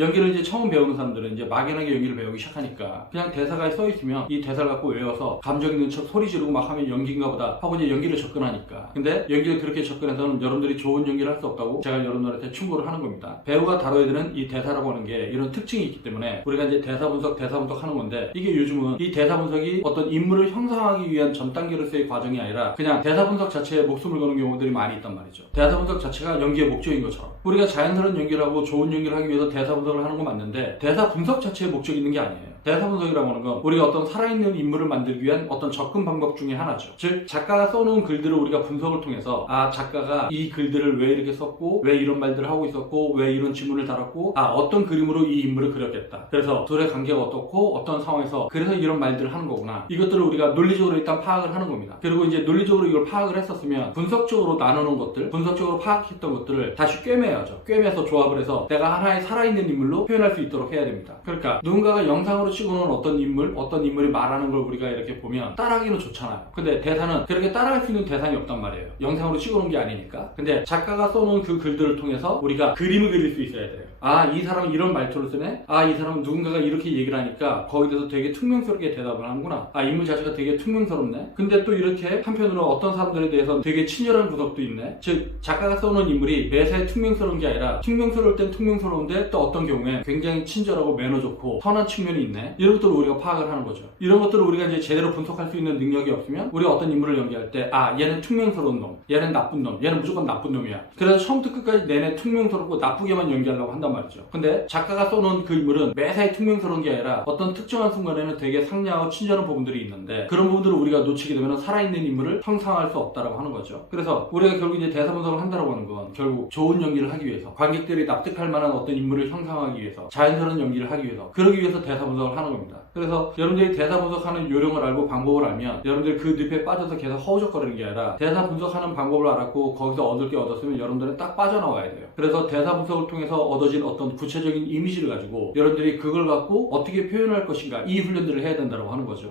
연기를 이제 처음 배우는 사람들은 이제 막연하게 연기를 배우기 시작하니까 그냥 대사가 써 있으면 이 대사를 갖고 외워서 감정 있는 척 소리 지르고 막 하면 연기인가 보다 하고 이제 연기를 접근하니까. 근데 연기를 그렇게 접근해서는 여러분들이 좋은 연기를 할 수 없다고 제가 여러분들한테 충고를 하는 겁니다. 배우가 다뤄야 되는 이 대사라고 하는 게 이런 특징이 있기 때문에 우리가 이제 대사 분석 하는 건데, 이게 요즘은 이 대사 분석이 어떤 인물을 형성하기 위한 전 단계로서의 과정이 아니라 그냥 대사 분석 자체에 목숨을 거는 경우들이 많이 있단 말이죠. 대사 분석 자체가 연기의 목적인 것처럼 우리가 자연스러운 연기를 하고 좋은 연기를 하기 위해서 대사 분석을 하는 건 맞는데, 대사 분석 자체의 목적이 있는 게 아니에요. 대사 분석이라고 하는 건 우리가 어떤 살아있는 인물을 만들기 위한 어떤 접근 방법 중에 하나죠. 즉, 작가가 써놓은 글들을 우리가 분석을 통해서 작가가 이 글들을 왜 이렇게 썼고, 왜 이런 말들을 하고 있었고, 왜 이런 지문을 달았고, 어떤 그림으로 이 인물을 그렸겠다. 그래서 둘의 관계가 어떻고, 어떤 상황에서 그래서 이런 말들을 하는 거구나. 이것들을 우리가 논리적으로 일단 파악을 하는 겁니다. 그리고 이제 논리적으로 이걸 파악을 했었으면 분석적으로 나누는 것들, 분석적으로 파악했던 것들을 다시 꿰매야죠. 꿰매서 조합을 해서 내가 하나의 살아있는 인물로 표현할 수 있도록 해야 됩니다. 그러니까 누군가가 영상으로 찍어놓은 어떤 인물이 말하는 걸 우리가 이렇게 보면 따라하기는 좋잖아요. 근데 대사는 그렇게 따라할 수 있는 대상이 없단 말이에요. 영상으로 찍어놓은 게 아니니까. 근데 작가가 써놓은 그 글들을 통해서 우리가 그림을 그릴 수 있어야 돼요. 이 사람은 이런 말투를 쓰네? 이 사람은 누군가가 이렇게 얘기를 하니까 거기에 대해서 되게 퉁명스럽게 대답을 하는구나. 인물 자체가 되게 퉁명스럽네? 근데 또 이렇게 한편으로 어떤 사람들에 대해서 되게 친절한 구석도 있네? 즉, 작가가 써놓은 인물이 매사에 퉁명스러운 게 아니라 퉁명스러울 땐 퉁명스러운데 또 어떤 경우에 굉장히 친절하고 매너 좋고 선한 측면이 있네? 이런 것들을 우리가 파악을 하는 거죠. 이런 것들을 우리가 이제 제대로 분석할 수 있는 능력이 없으면 우리가 어떤 인물을 연기할 때 얘는 퉁명스러운 놈, 얘는 나쁜 놈, 얘는 무조건 나쁜 놈이야. 그래서 처음부터 끝까지 내내 퉁명스럽고 나쁘게만 연기하려고 한단 말이죠. 근데 작가가 써놓은 그 인물은 매사에 퉁명스러운 게 아니라 어떤 특정한 순간에는 되게 상냥하고 친절한 부분들이 있는데, 그런 부분들을 우리가 놓치게 되면 살아있는 인물을 형상화할 수 없다라고 하는 거죠. 그래서 우리가 결국 이제 대사 분석을 한다라고 하는 건 결국 좋은 연기를 하기 위해서, 관객들이 납득할 만한 어떤 인물을 형상화하기 위해서, 자연스러운 연기를 하기 위해서, 그러기 위해서 대사 분석을 하는 겁니다. 그래서 여러분들이 대사 분석하는 요령을 알고 방법을 알면 여러분들이 그 늪에 빠져서 계속 허우적거리는 게 아니라, 대사 분석하는 방법을 알았고 거기서 얻을 게 얻었으면 여러분들은 딱 빠져나와야 돼요. 그래서 대사 분석을 통해서 얻어진 어떤 구체적인 이미지를 가지고 여러분들이 그걸 갖고 어떻게 표현할 것인가, 이 훈련들을 해야 된다고 하는 거죠.